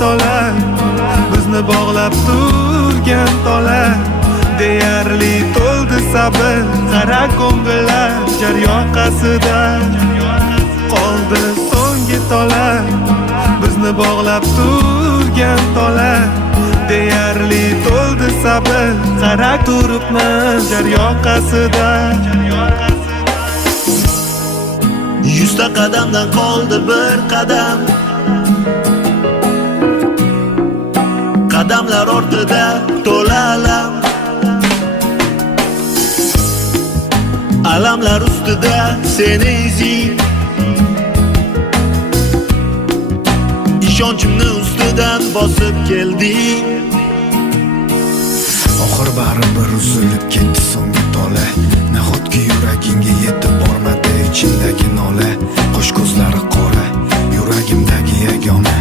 tola, bizni bog'lab turgan tola. Deyarli to'ldi sabr, qara ko'ngillar jar yoqasida. Qoldi so'nggi tola, bizni bog'lab turgan tola. Deyarli to'ldi sabr, qara turibmiz jar yoqasida. 100 ta qadamdan qoldi bir qadam. Qadamlar ortida to'la alam. Alamlar ustida seni izing. Ishonchimni ustidan bosib kelding. Oxir baribir uzilib ketdi so'nggi tola. Nahotki yuragingga yetib bormadi ichindagi nola. Qo'sh ko'zlari qora, yuragimdagi yagona.